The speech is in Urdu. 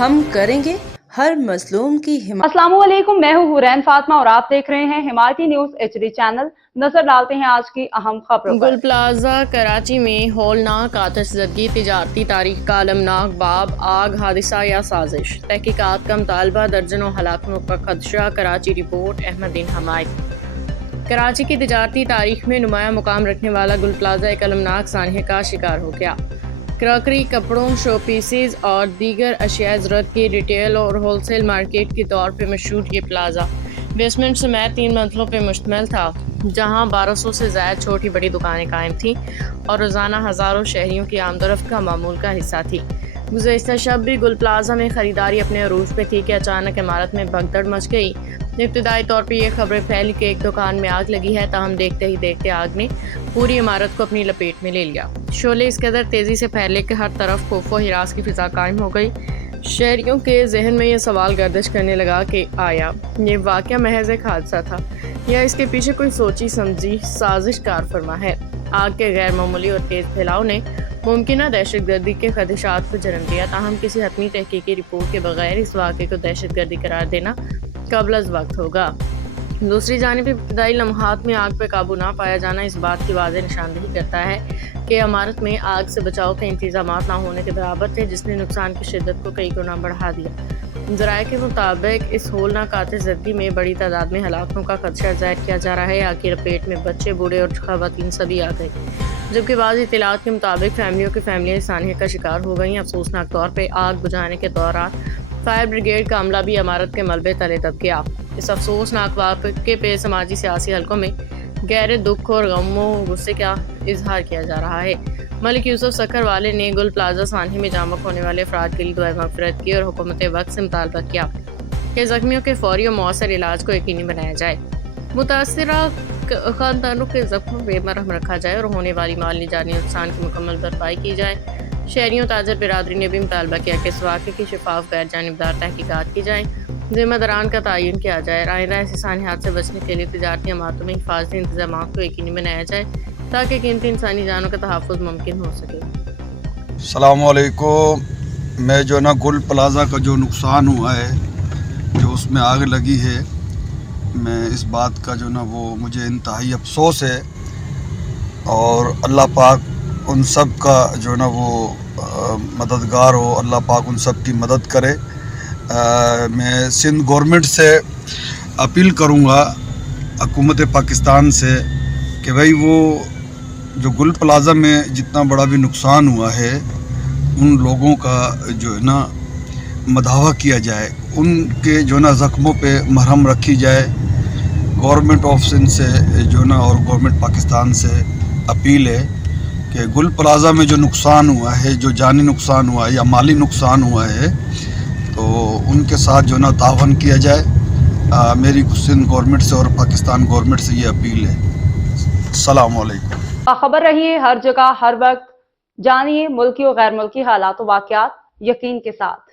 ہم کریں گے ہر مظلوم کی حمایت۔ السلام علیکم، میں ہوں حورین فاطمہ اور آپ دیکھ رہے ہیں حمایتی نیوز HD چینل۔ نظر ڈالتے ہیں آج کی اہم خبروں پر۔ گل پلازہ کراچی میں ہولناک آتش زدگی، تجارتی تاریخ کا المناک باب، آگ حادثہ یا سازش؟ تحقیقات کا مطالبہ، درجنوں ہلاکتوں کا خدشہ۔ کراچی رپورٹ، احمد دین حمایت۔ کراچی کی تجارتی تاریخ میں نمایاں مقام رکھنے والا گل پلازہ ایک المناک سانحے کا شکار ہو گیا۔ کراکری، کپڑوں، شو پیسز اور دیگر اشیاء ضرورت کی ریٹیل اور ہول سیل مارکیٹ کے طور پر مشہور یہ پلازہ بیسمنٹ سمیت 3 منزلوں پر مشتمل تھا، جہاں 1200 سے زائد چھوٹی بڑی دکانیں قائم تھیں اور روزانہ ہزاروں شہریوں کی آمد و رفت کا معمول کا حصہ تھی۔ گزشتہ شب بھی گل پلازہ میں خریداری اپنے عروج پہ تھی کہ اچانک عمارت میں بھگدڑ مچ گئی۔ ابتدائی طور پر یہ خبریں پھیلی کہ ایک دکان میں آگ لگی ہے، تاہم دیکھتے ہی دیکھتے آگ نے پوری عمارت کو اپنی لپیٹ میں لے لیا۔ شعلے اس قدر تیزی سے پھیلے کہ ہر طرف خوف و ہراس کی فضا قائم ہو گئی۔ شہریوں کے ذہن میں یہ سوال گردش کرنے لگا کہ آیا یہ واقعہ محض ایک حادثہ تھا یا اس کے پیچھے کوئی سوچی سمجھی سازش کار فرما ہے؟ آگ کے غیر معمولی اور تیز پھیلاؤ نے ممکنہ دہشت گردی کے خدشات کو جنم دیا، تاہم کسی حتمی تحقیقی رپورٹ کے بغیر اس واقعے کو دہشت گردی قرار دینا قبل از وقت ہوگا۔ دوسری جانب ابتدائی لمحات میں آگ پہ قابو نہ پایا جانا اس بات کی واضح نشاندہی کرتا ہے کہ عمارت میں آگ سے بچاؤ کے انتظامات نہ ہونے کے برابر تھے، جس نے نقصان کی شدت کو کئی گنا بڑھا دیا۔ ذرائع کے مطابق اس ہولناک آتش زدگی میں بڑی تعداد میں ہلاکتوں کا خدشہ ظاہر کیا جا رہا ہے۔ آگ کی لپیٹ میں بچے، بوڑھے اور خواتین سبھی آ گئے، جبکہ بعض اطلاعات کے مطابق فیملیاں اس سانحے کا شکار ہو گئیں۔ افسوسناک طور پہ آگ بجھانے کے دوران فائر بریگیڈ کا عملہ بھی عمارت کے ملبے تلے دب گیا۔ اس افسوسناک واقعے پہ سماجی سیاسی حلقوں میں گہرے دکھ اور غم و غصے کا اظہار کیا جا رہا ہے۔ ملک یوسف سکھر والے نے گل پلازہ سانحے میں جاں بحق ہونے والے افراد کے لیے دعائے مغفرت کی اور حکومت وقت سے مطالبہ کیا کہ زخمیوں کے فوری اور مؤثر علاج کو یقینی بنایا جائے، متاثرہ خاندانوں کے زخموں پہ مرہم رکھا جائے اور ہونے والی مالی جانی نقصان کی مکمل بھرپائی کی جائے۔ شہریوں تاجر برادری نے بھی مطالبہ کیا کہ اس واقعے کی شفاف غیر جانبدار تحقیقات کی جائیں، ذمہ داران کا تعین کیا جائے، آئندہ ایسے سانحات سے بچنے کے لیے تجارتی عمارتوں میں حفاظتی انتظامات کو یقینی بنایا جائے تاکہ قیمتی انسانی جانوں کا تحفظ ممکن ہو سکے۔ السلام علیکم۔ میں جو نا گل پلازہ کا جو نقصان ہوا ہے، جو اس میں آگ لگی ہے، میں اس بات کا جو نا وہ مجھے انتہائی افسوس ہے، اور اللہ پاک ان سب کا جو نا وہ مددگار ہو، اللہ پاک ان سب کی مدد کرے۔ میں سندھ گورنمنٹ سے اپیل کروں گا، حکومت پاکستان سے، کہ بھائی وہ جو گل پلازہ میں جتنا بڑا بھی نقصان ہوا ہے، ان لوگوں کا جو ہے نا مداوع کیا جائے، ان کے جو نا زخموں پہ مرہم رکھی جائے۔ گورنمنٹ آف سندھ سے جو نا اور گورنمنٹ پاکستان سے اپیل ہے کہ گل پلازہ میں جو نقصان ہوا ہے، جو جانی نقصان ہوا ہے یا مالی نقصان ہوا ہے، تو ان کے ساتھ جو نا تعاون کیا جائے۔ میری سندھ گورنمنٹ سے اور پاکستان گورنمنٹ سے یہ اپیل ہے۔ السلام علیکم۔ باخبر رہیے ہر جگہ ہر وقت، جانیے ملکی و غیر ملکی حالات و واقعات یقین کے ساتھ۔